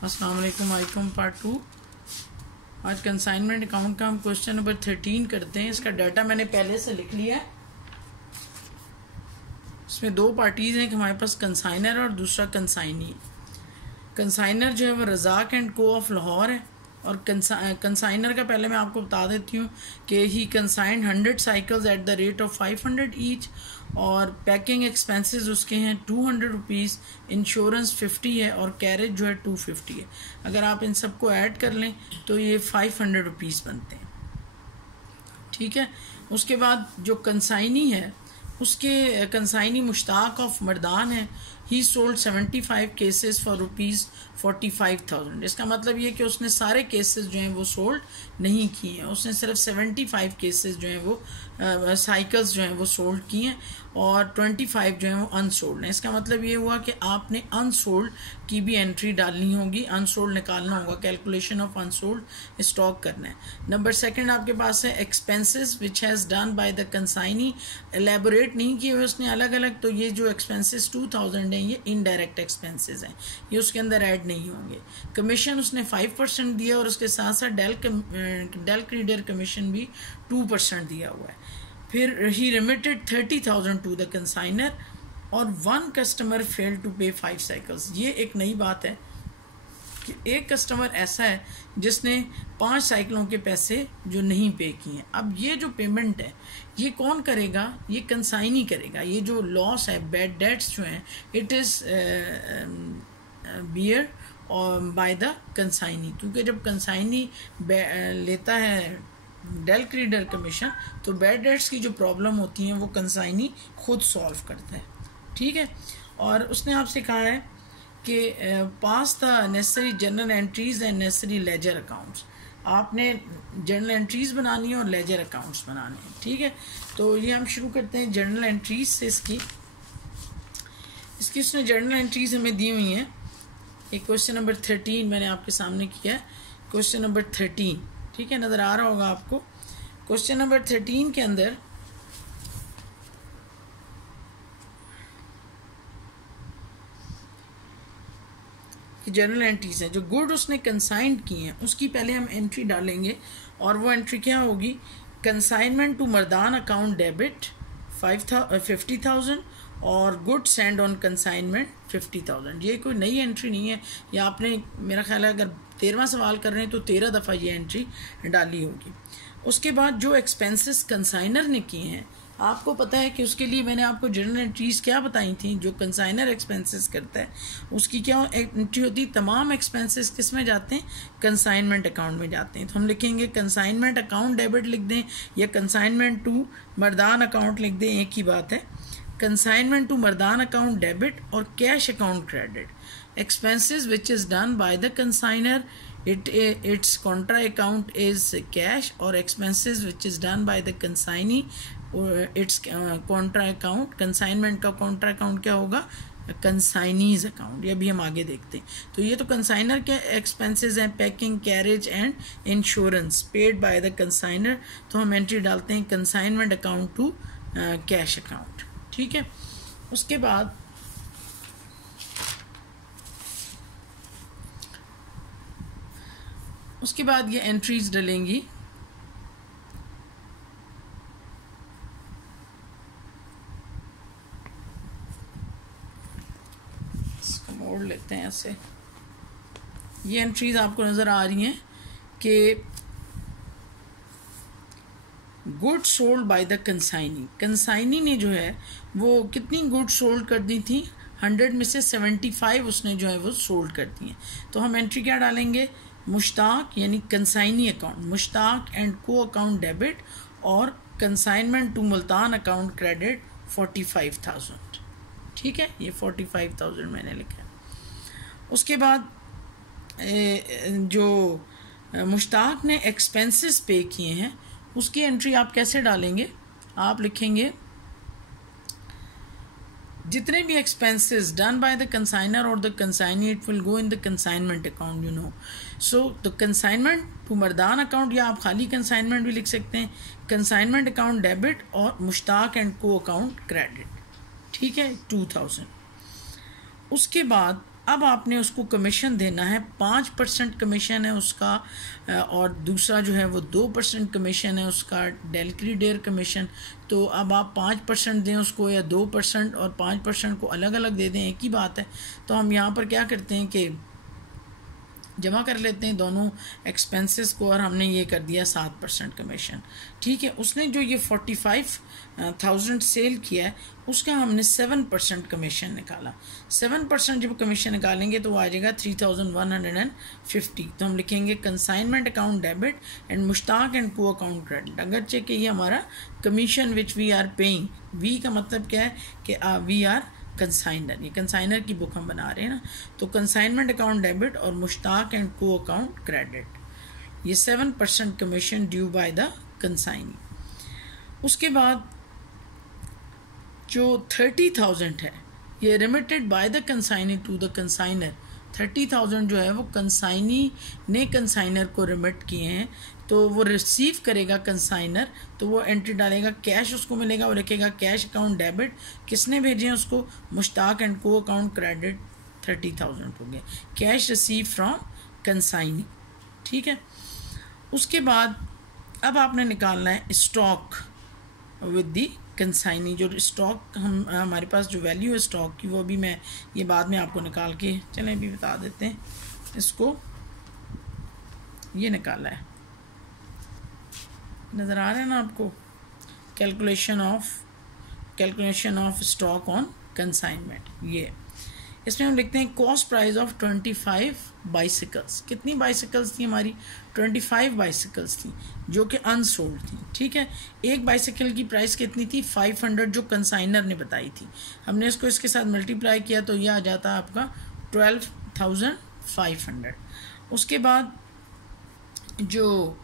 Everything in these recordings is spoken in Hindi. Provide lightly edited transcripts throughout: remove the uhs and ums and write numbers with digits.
अस्सलाम वालेकुम पार्ट 2। आज कंसाइनमेंट अकाउंट का हम क्वेश्चन नंबर 13 करते हैं। इसका डाटा मैंने पहले से लिख लिया है। इसमें दो पार्टीज हैं कि हमारे पास कंसाइनर और दूसरा कंसाइनी। कंसाइनर जो है वो रज़ाक एंड को ऑफ लाहौर है और कंसाइनर का पहले मैं आपको बता देती हूँ कि ही कंसाइंड 100 cycles at the rate of 500 each और पैकिंग एक्सपेंसेस उसके हैं 200 रुपीज़, इंश्योरेंस 50 है और कैरेज जो है 250 है। अगर आप इन सबको ऐड कर लें तो ये 500 रुपीज़ बनते हैं। ठीक है। उसके बाद जो कंसाइनी है उसके कंसाइनी मुश्ताक ऑफ मर्दान है। ही सोल्ड 75 केसेस फॉर ₹45,000। इसका मतलब ये कि उसने सारे केसेस जो हैं वो सोल्ड नहीं किए हैं, उसने सिर्फ 75 केसेस जो हैं वो साइकिल्स जो हैं वो सोल्ड किए हैं और 25 जो हैं वो अनसोल्ड हैं। इसका मतलब ये हुआ कि आपने अनसोल्ड की भी एंट्री डालनी होगी, अनसोल्ड निकालना होगा, कैलकुलेशन ऑफ अनसोल्ड स्टॉक करना है। नंबर सेकंड आपके पास है expenses which has done by the consignee. Elaborate नहीं किए हुए उसने अलग अलग, तो ये जो एक्सपेंसेस 2000 हैं ये इनडायरेक्ट एक्सपेंसेस हैं, ये उसके अंदर ऐड नहीं होंगे। कमीशन उसने 5% दिया और उसके साथ साथ डेल क्रीडर कमीशन भी 2% दिया हुआ है। फिर ही रिमिटेड 30,000 टू द कंसाइनर और 1 कस्टमर फेल टू पे 5 साइकिल्स। ये एक नई बात है कि एक कस्टमर ऐसा है जिसने 5 साइकिलों के पैसे जो नहीं पे किए हैं। अब ये जो पेमेंट है ये कौन करेगा? ये कंसाइनी करेगा। ये जो लॉस है, बैड डेट्स जो हैं, it is bear by the consignee, क्योंकि जब कंसाइनी लेता है डेल क्रीडर कमीशन तो बैड डेट्स की जो प्रॉब्लम होती हैं वो कंसाइनी खुद सॉल्व करता है। ठीक है। और उसने आपसे कहा है कि pass the necessary journal entries and necessary ledger accounts. आपने जर्नल एंट्रीज बनानी है और लेजर अकाउंट्स बनाने हैं। ठीक है। तो ये हम शुरू करते हैं जर्नल एंट्रीज से। इसकी उसने जर्नल एंट्रीज हमें दी हुई हैं। एक क्वेश्चन नंबर 13 मैंने आपके सामने किया है, क्वेश्चन नंबर 13। ठीक है, नज़र आ रहा होगा आपको। क्वेश्चन नंबर 13 के अंदर जर्नल एंट्रीज हैं। जो गुड उसने कंसाइंड की हैं उसकी पहले हम एंट्री डालेंगे और वो एंट्री क्या होगी? Consignment to Mardan account debit 50,000 और गुड सेंड ऑन कंसाइनमेंट 50,000। ये कोई नई एंट्री नहीं है, या आपने मेरा ख्याल है अगर 13वां सवाल कर रहे हैं तो 13 दफ़ा ये एंट्री डाली होगी। उसके बाद जो एक्सपेंसेस कंसाइनर ने किए हैं, आपको पता है कि उसके लिए मैंने आपको जर्नल एंट्रीज क्या बताई थी। जो कंसाइनर एक्सपेंसेस करता है उसकी क्या एंट्री होती है? तमाम एक्सपेंसेस किस में जाते हैं? कंसाइनमेंट अकाउंट में जाते हैं। तो हम लिखेंगे कंसाइनमेंट अकाउंट डेबिट लिख दें या कंसाइनमेंट टू मर्दान अकाउंट लिख दें, एक ही बात है। Consignment to Mardan account debit और cash account credit. Expenses which is done by the consignor, its contra account is cash, और expenses which is done by the consignee, its contra account, consignment का contra account क्या होगा? Consignee's account. ये भी हम आगे देखते हैं। तो ये तो कंसाइनर के एक्सपेंसेस हैं, packing, carriage and insurance paid by the consigner. तो हम एंट्री डालते हैं consignment account to cash account. ठीक है। उसके बाद ये एंट्रीज डलेंगी। इसको मोड़ लेते हैं ऐसे। ये एंट्रीज आपको नज़र आ रही हैं कि good sold by the consignee. Consignee ने जो है वो कितनी गुड सोल्ड कर दी थी? 100 में से 75 उसने जो है वो सोल्ड कर दी हैं। तो हम एंट्री क्या डालेंगे? मुश्ताक यानी consignee account, Mushtaq and co account debit और consignment to Multan account credit 45,000। ठीक है, ये 45,000 मैंने लिखा है। उसके बाद जो मुश्ताक ने एक्सपेंसेस पे किए हैं उसकी एंट्री आप कैसे डालेंगे? आप लिखेंगे जितने भी expenses done by the consignor और the consignee, it will go in the consignment account, you know. So the consignment to Mardan account, या आप खाली कंसाइनमेंट भी लिख सकते हैं, कंसाइनमेंट अकाउंट डेबिट और Mushtaq and co account credit. ठीक है, 2000। उसके बाद अब आपने उसको कमीशन देना है, 5% कमीशन है उसका, और दूसरा जो है वो 2% कमीशन है उसका, डेलक्रीडेयर कमीशन। तो अब आप 5% दें उसको या 2% और 5% को अलग अलग दे दें, एक ही बात है। तो हम यहाँ पर क्या करते हैं कि जमा कर लेते हैं दोनों एक्सपेंसेस को, और हमने ये कर दिया 7% कमीशन। ठीक है, उसने जो ये 45,000 सेल किया है उसका हमने 7% कमीशन निकाला। 7% जब कमीशन निकालेंगे तो वो आ जाएगा 3,150। तो हम लिखेंगे consignment account debit and Mushtaq and co account credit. अगरचे कि ये हमारा commission which we are paying, we का मतलब क्या है कि वी आर कंसाइनर, ये कंसाइनर की बुक हम बना रहे हैं ना। तो कंसाइनमेंट अकाउंट डेबिट और Mushtaq and co account credit, ये 7% commission due by the consignee. उसके बाद जो 30,000 है ये remitted by the consignee to the consigner. 30,000 जो है वो कंसाइनी ने कंसाइनर को रिमिट किए हैं, तो वो रिसीव करेगा कंसाइनर, तो वो एंट्री डालेगा, कैश उसको मिलेगा, वो लिखेगा कैश अकाउंट डेबिट, किसने भेजे हैं उसको, Mushtaq and co account credit 30,000 हो गए, कैश रिसीव फ्रॉम कंसाइनी। ठीक है, उसके बाद अब आपने निकालना है स्टॉक विद दी कंसाइनी। जो स्टॉक हमारे पास जो वैल्यू है स्टॉक की, वो भी मैं ये बाद में आपको निकाल के चलें भी बता देते हैं। इसको ये निकाला है, नज़र आ रहा है ना आपको, calculation of stock on consignment. ये इसमें हम लिखते हैं कॉस्ट प्राइस ऑफ 25 बाइसिकल्स। कितनी बाइसिकल्स थी हमारी, 25 बाइसिकल्स थी जो कि अनसोल्ड थी। ठीक है, एक बाइसिकल की प्राइस कितनी थी, 500, जो कंसाइनर ने बताई थी। हमने इसको इसके साथ मल्टीप्लाई किया तो यह आ जाता है आपका 12,500। उसके बाद जो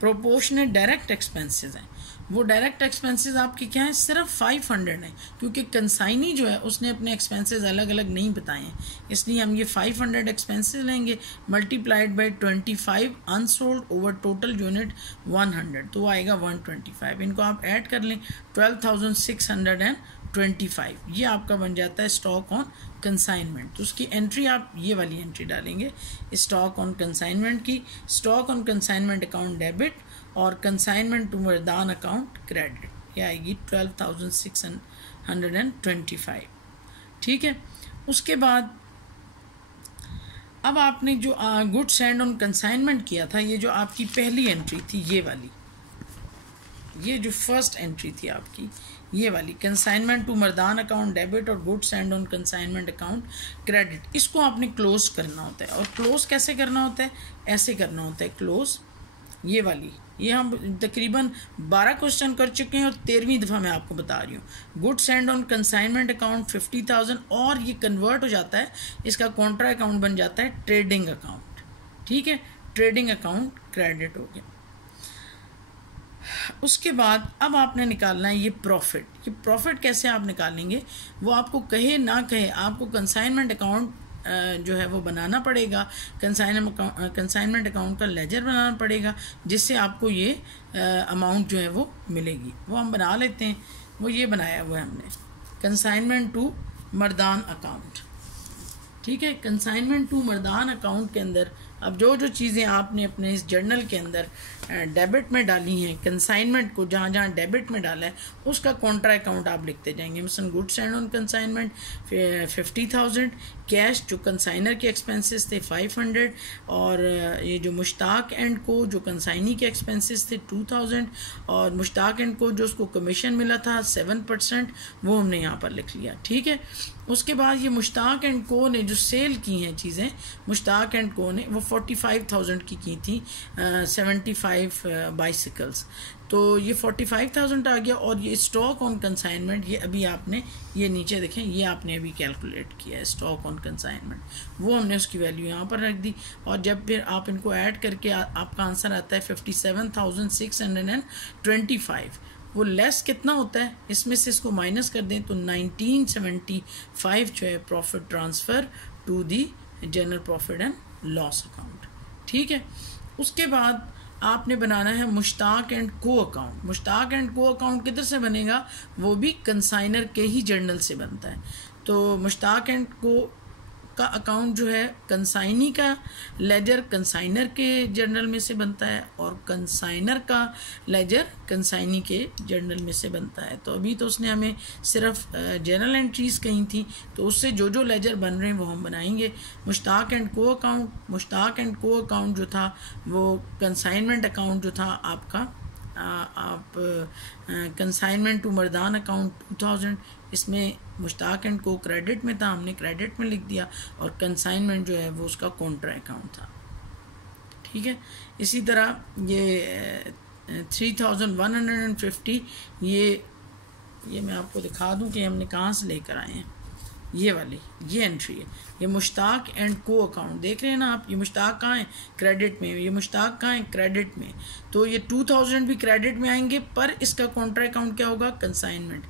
प्रोपोर्शनेट डायरेक्ट एक्सपेंसेस हैं, वो डायरेक्ट एक्सपेंसेस आपकी क्या है, सिर्फ 500 है, क्योंकि कंसाइनी जो है उसने अपने एक्सपेंसेस अलग अलग नहीं बताए हैं, इसलिए हम ये 500 एक्सपेंसेस लेंगे multiplied by 25 unsold over total unit 100, तो वो आएगा 125। इनको आप ऐड कर लें, 12,625, ये आपका बन जाता है स्टॉक ऑन कंसाइनमेंट। तो उसकी एंट्री आप ये वाली एंट्री डालेंगे, स्टॉक ऑन कंसाइनमेंट की, stock on consignment account debit और consignment to Mardan account credit, ये आएगी 12,625। ठीक है, उसके बाद अब आपने जो गुड्स एंड ऑन कंसाइनमेंट किया था, ये जो आपकी पहली एंट्री थी, ये वाली, ये जो फर्स्ट एंट्री थी आपकी, ये वाली consignment to Mardan account debit और goods and on consignment account credit, इसको आपने क्लोज करना होता है। और क्लोज कैसे करना होता है, ऐसे करना होता है क्लोज, ये वाली, ये हम तकरीबन 12 क्वेश्चन कर चुके हैं और 13वीं दफ़ा मैं आपको बता रही हूँ। Goods and on consignment account 50,000 और ये कन्वर्ट हो जाता है, इसका कॉन्ट्रा अकाउंट बन जाता है ट्रेडिंग अकाउंट। ठीक है, ट्रेडिंग अकाउंट क्रेडिट हो गया। उसके बाद अब आपने निकालना है ये प्रॉफिट। ये प्रॉफिट कैसे आप निकालेंगे, वो आपको कहे ना कहे आपको कंसाइनमेंट अकाउंट जो है वो बनाना पड़ेगा, कंसाइनमेंट अकाउंट का लेजर बनाना पड़ेगा, जिससे आपको ये अमाउंट जो है वो मिलेगी। वो हम बना लेते हैं, वो ये बनाया हुआ है हमने, कंसाइनमेंट टू मरदान अकाउंट। ठीक है, कंसाइनमेंट टू मरदान अकाउंट के अंदर अब जो जो चीज़ें आपने अपने इस जर्नल के अंदर डेबिट में डाली हैं, कंसाइनमेंट को जहाँ जहाँ डेबिट में डाला है उसका कॉन्ट्रा अकाउंट आप लिखते जाएंगे। Mission goods and on consignment 50,000, cash जो कंसाइनर के एक्सपेंसेस थे 500, और ये जो मुश्ताक एंड को जो कंसाइनी के एक्सपेंसेस थे 2,000, और मुश्ताक एंड को जो उसको कमीशन मिला था 7%, वो हमने यहाँ पर लिख लिया। ठीक है, उसके बाद ये मुश्ताक एंड को ने जो सेल की हैं चीज़ें, मुश्ताक एंड को ने वो 45,000 की थी 75 बाइसिकल्स, तो ये 45,000 आ गया। और ये स्टॉक ऑन कंसाइनमेंट, ये अभी आपने ये नीचे देखें, ये आपने अभी कैलकुलेट किया है स्टॉक ऑन कंसाइनमेंट, वो हमने उसकी वैल्यू यहाँ पर रख दी। और जब फिर आप इनको ऐड करके आपका आंसर आता है 57,625, वो लेस कितना होता है, इसमें से इसको माइनस कर दें तो 1975 जो है profit transfer to the general profit and loss account. ठीक है, उसके बाद आपने बनाना है Mushtaq and co account. Mushtaq and co account किधर से बनेगा, वो भी कंसाइनर के ही जर्नल से बनता है। तो मुश्ताक एंड को का अकाउंट जो है कंसाइनी का लेजर कंसाइनर के जर्नल में से बनता है और कंसाइनर का लेजर कंसाइनी के जर्नल में से बनता है। तो अभी तो उसने हमें सिर्फ जर्नल एंट्रीज़ कही थी, तो उससे जो जो लेजर बन रहे हैं वो हम बनाएंगे। मुश्ताक एंड को अकाउंट जो था वो कंसाइनमेंट अकाउंट जो था आपका आप कंसाइनमेंट टू मर्दान अकाउंट 2000, इसमें मुश्ताक एंड को क्रेडिट में था, हमने क्रेडिट में लिख दिया, और कंसाइनमेंट जो है वो उसका कॉन्ट्रा अकाउंट था। ठीक है, इसी तरह ये 3150 ये मैं आपको दिखा दूं कि हमने कहाँ से लेकर आए हैं। ये वाली ये एंट्री है, ये मुश्ताक एंड को अकाउंट देख रहे हैं ना आप। ये मुश्ताक कहाँ है? क्रेडिट में। ये मुश्ताक कहाँ है? क्रेडिट में। तो ये 2000 भी क्रेडिट में आएंगे, पर इसका कॉन्ट्रा अकाउंट क्या होगा? कंसाइनमेंट।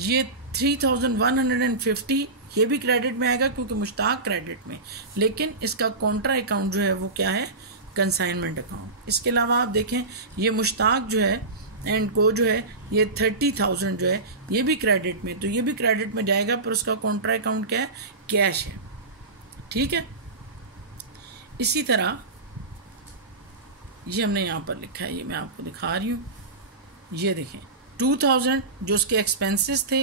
ये 3150 ये भी क्रेडिट में आएगा क्योंकि मुश्ताक क्रेडिट में, लेकिन इसका कॉन्ट्रा अकाउंट जो है वो क्या है? Consignment account. इसके अलावा आप देखें ये मुश्ताक जो है एंड को जो है ये 30,000 जो है ये भी क्रेडिट में, तो ये भी क्रेडिट में जाएगा, पर उसका कॉन्ट्रा अकाउंट क्या है? कैश है। ठीक है, इसी तरह ये हमने यहाँ पर लिखा है, ये मैं आपको दिखा रही हूँ। ये देखें 2000 जो उसके एक्सपेंसेस थे,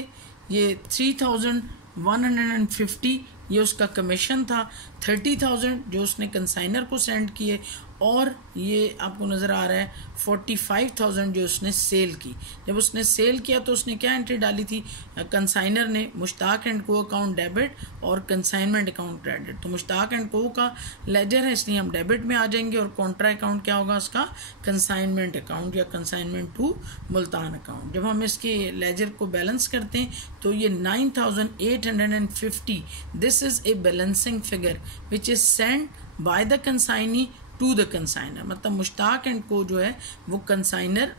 ये 3150 ये उसका कमीशन था, 30,000 जो उसने कंसाइनर को सेंड किए, और ये आपको नज़र आ रहा है 45,000 जो उसने सेल की। जब उसने सेल किया तो उसने क्या एंट्री डाली थी? कंसाइनर ने Mushtaq and co account debit और कंसाइनमेंट अकाउंट क्रेडिट। तो मुश्ताक एंड को का लेजर है इसलिए हम डेबिट में आ जाएंगे, और कॉन्ट्रा अकाउंट क्या होगा उसका? कंसाइनमेंट अकाउंट या कंसाइनमेंट टू मुल्तान अकाउंट। जब हम इसके लेजर को बैलेंस करते हैं तो ये 9850 this is a balancing figure which is send by the consignee to the consigner, मतलब मुश्ताक एंड को जो है वो कंसाइनर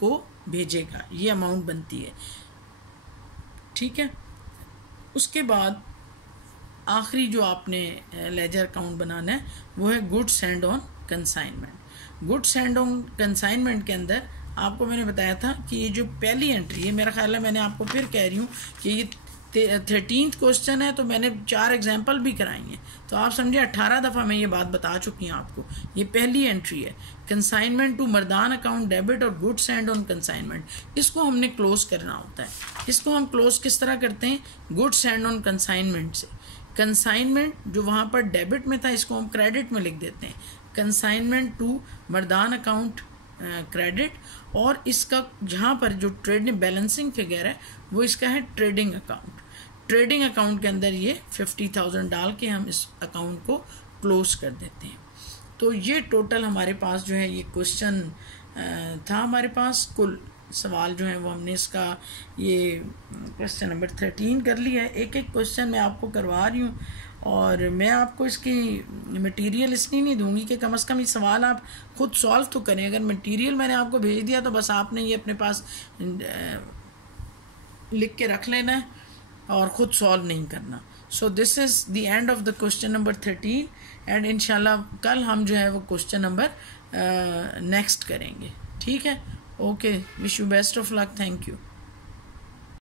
को भेजेगा, ये अमाउंट बनती है। ठीक है, उसके बाद आखिरी जो आपने लेजर अकाउंट बनाना है वो है goods and on consignment. Goods and on consignment के अंदर आपको मैंने बताया था कि ये जो पहली एंट्री है, मेरा ख्याल है मैंने आपको फिर कह रही हूँ कि ये 13th क्वेश्चन है, तो मैंने 4 एग्जाम्पल भी कराई हैं, तो आप समझे 18 दफ़ा मैं ये बात बता चुकी हूँ आपको। ये पहली एंट्री है, consignment to Mardan account debit और गुड्स एंड ऑन कंसाइनमेंट। इसको हमने क्लोज करना होता है। इसको हम क्लोज किस तरह करते हैं? गुड्स एंड ऑन कंसाइनमेंट से। कंसाइनमेंट जो वहाँ पर डेबिट में था इसको हम क्रेडिट में लिख देते हैं, consignment to Mardan account credit, और इसका जहाँ पर जो ट्रेडिंग बैलेंसिंग फिगर है वो इसका है ट्रेडिंग अकाउंट। ट्रेडिंग अकाउंट के अंदर ये 50,000 डाल के हम इस अकाउंट को क्लोज कर देते हैं। तो ये टोटल हमारे पास जो है ये क्वेश्चन था हमारे पास। कुल सवाल जो है वो हमने इसका ये क्वेश्चन नंबर 13 कर लिया है। एक एक क्वेश्चन मैं आपको करवा रही हूँ, और मैं आपको इसकी मटेरियल इसलिए नहीं दूंगी कि कम से कम ये सवाल आप खुद सॉल्व तो करें। अगर मटेरियल मैंने आपको भेज दिया तो बस आपने ये अपने पास लिख के रख लेना है और ख़ुद सॉल्व नहीं करना। So this is the end of the question number 13, and इंशाल्लाह कल हम जो है वो क्वेश्चन नंबर नेक्स्ट करेंगे। ठीक है, okay, wish you best of luck, thank you.